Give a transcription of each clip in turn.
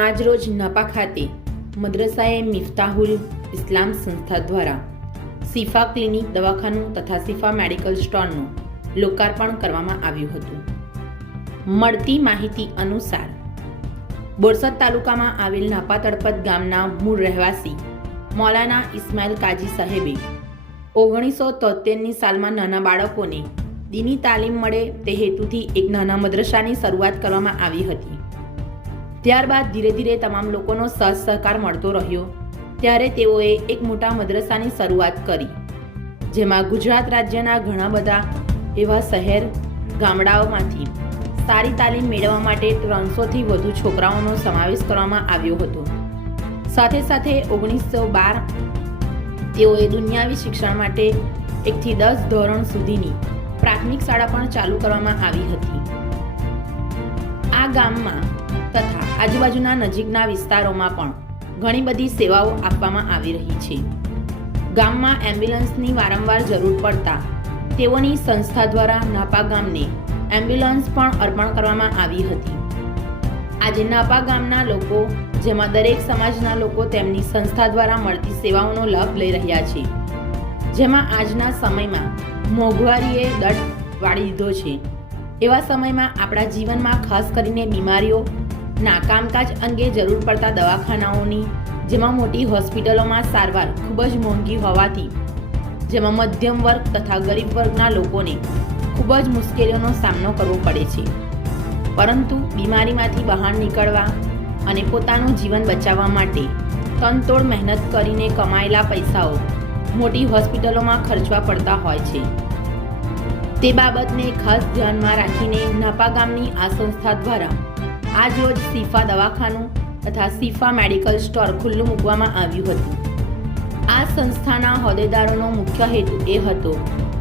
આજરોજ નપા ખાતે મદ્રસાએ મિફ્તાહુલ ઇસ્લામ સંસ્થા દ્વારા શિફા ક્લિનિક દવાખાનું તથા શિફા મેડિકલ સ્ટોરનું લોકાર્પણ કરવામાં આવ્યું હતું. મળતી માહિતી અનુસાર બોરસદ તાલુકામાં આવેલ નાપા તળપદ ગામના મૂળ રહેવાસી મૌલાના ઇસ્માઇલ કાજી સાહેબે 1973ની સાલમાં નાના બાળકોને દીની તાલીમ મળે તે હેતુથી એક નાના મદ્રસાની શરૂઆત કરવામાં આવી હતી. ત્યારબાદ ધીરે ધીરે તમામ લોકોનો સાથ સહકાર મળતો રહ્યો. ત્યારે તેઓએ એક મોટા મદ્રસાની શરૂઆત કરી, જેમાં ગુજરાત રાજ્યના ઘણા બધા એવા શહેર ગામડાઓમાંથી સારી તાલીમ મેળવવા માટે 300થી વધુ છોકરાઓનો સમાવેશ કરવામાં આવ્યો હતો. સાથે સાથે 1912 તેઓએ દુનિયાવી શિક્ષણ માટે 1 થી 10 ધોરણ સુધીની પ્રાથમિક શાળા પણ ચાલુ કરવામાં આવી હતી. આ ગામમાં તથા આજુબાજુના નજીકના વિસ્તારોમાં પણ ઘણી બધી સેવાઓ આપવામાં આવી રહી છે. ગામમાં એમ્બ્યુલન્સની વારંવાર જરૂર પડતા તેઓની સંસ્થા દ્વારા નાપા ગામને એમ્બ્યુલન્સ પણ અર્પણ કરવામાં આવી હતી. આજે નાપા ગામના લોકો, જેમાં દરેક સમાજના લોકો તેમની સંસ્થા દ્વારા મળતી સેવાઓનો લાભ લઈ રહ્યા છે. જેમાં આજના સમયમાં મોંઘવારીએ દટ વાળી દીધો છે. એવા સમયમાં આપણા જીવનમાં ખાસ કરીને બીમારીઓના કામકાજ અંગે જરૂર પડતા દવાખાનાઓની, જેમાં મોટી હોસ્પિટલોમાં સારવાર ખૂબ જ મોંઘી હોવાથી જેમાં મધ્યમ વર્ગ તથા ગરીબ વર્ગના લોકોને ખૂબ જ મુશ્કેલીઓનો સામનો કરવો પડે છે. પરંતુ બીમારીમાંથી બહાર નીકળવા અને પોતાનું જીવન બચાવવા માટે તનતોડ મહેનત કરીને કમાયેલા પૈસાઓ મોટી હોસ્પિટલોમાં ખર્ચવા પડતા હોય છે. તે બાબતને ખાસ ધ્યાનમાં રાખીને નાપા ગામની આ સંસ્થા દ્વારા આજરોજ શિફા દવાખાનું તથા શિફા મેડિકલ સ્ટોર ખુલ્લું મૂકવામાં આવ્યું હતું. આ સંસ્થાના હોદ્દેદારોનો મુખ્ય હેતુ એ હતો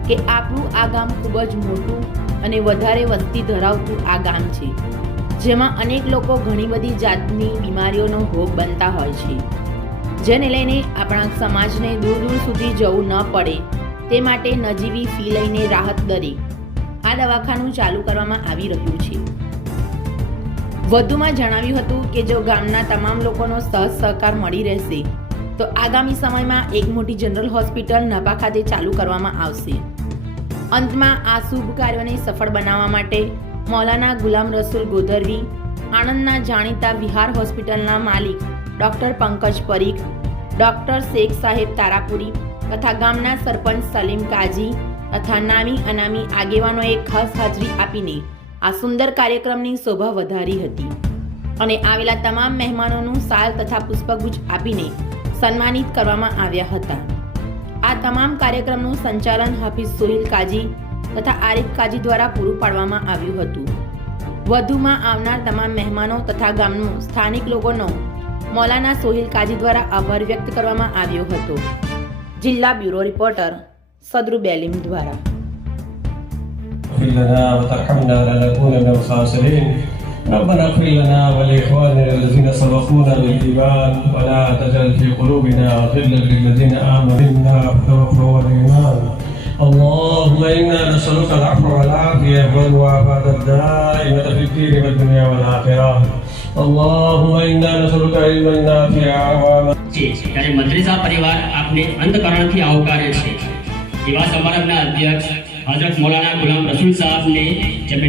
કે આપણું આ ગામ ખૂબ જ મોટું અને વધારે વસ્તી ધરાવતું આ ગામ છે, જેમાં અનેક લોકો ઘણી બધી જાતની બીમારીઓનો ભોગ બનતા હોય છે, જેને લઈને આપણા સમાજને દૂર દૂર સુધી જવું ન પડે તે માટે નજીવી ફી લઈને રાહત દરે આ દવાખાનું ચાલુ કરવામાં આવી રહ્યું છે. વધુમાં જણાવ્યું હતું કે જો ગામના તમામ લોકોનો સહકાર મળી રહેશે તો આગામી સમયમાં એક મોટી જનરલ હોસ્પિટલ નપા ખાતે ચાલુ કરવામાં આવશે. અંતમાં આ શુભ કાર્યોને સફળ બનાવવા માટે મૌલાના ગુલામ રસૂલ ગોધરવી, આણંદના જાણીતા વિહાર હોસ્પિટલના માલિક ડૉક્ટર પંકજ પરીખ, ડૉક્ટર શેખ સાહેબ તારાપુરી તથા ગામના સરપંચ સલીમ કાજી તથા નામી અનામી આગેવાનોએ ખાસ હાજરી આપીને આ સુંદર કાર્યક્રમની શોભા વધારી હતી અને આવેલા તમામ મહેમાનોનું શાલ તથા પુષ્પગુચ્છ આપીને સન્માનિત કરવામાં આવ્યા હતા. આ તમામ કાર્યક્રમનું સંચાલન હાફિઝ સોહિલ કાજી તથા આરિફ કાજી દ્વારા પૂરું પાડવામાં આવ્યું હતું. વધુમાં આવનાર તમામ મહેમાનો તથા ગામનું સ્થાનિક લોકોનો મૌલાના સોહિલ કાજી દ્વારા આભાર વ્યક્ત કરવામાં આવ્યો હતો. જિલ્લા બ્યુરો રિપોર્ટર સદરુ બેલીમ દ્વારા. ربنا اغفر لنا ولإخواننا الذين سبقونا بالإيمان ولا تجعل في قلوبنا غلا للذين آمنوا إنا غفور والإيمان. اللهم إنا نسألك العفو والعافية والمعافاة الدائمة في الدين والدنيا والآخرة. اللهم إنا نسألك علما نافعا وعملا. ત્યારે મદ્રેસા પરિવાર આપને અંતકરણથી આવકારે છે. એવા સમારંભના અધ્યક્ષ હઝરત મૌલાના ગુલામ રસૂલ સાહેબને જેમણે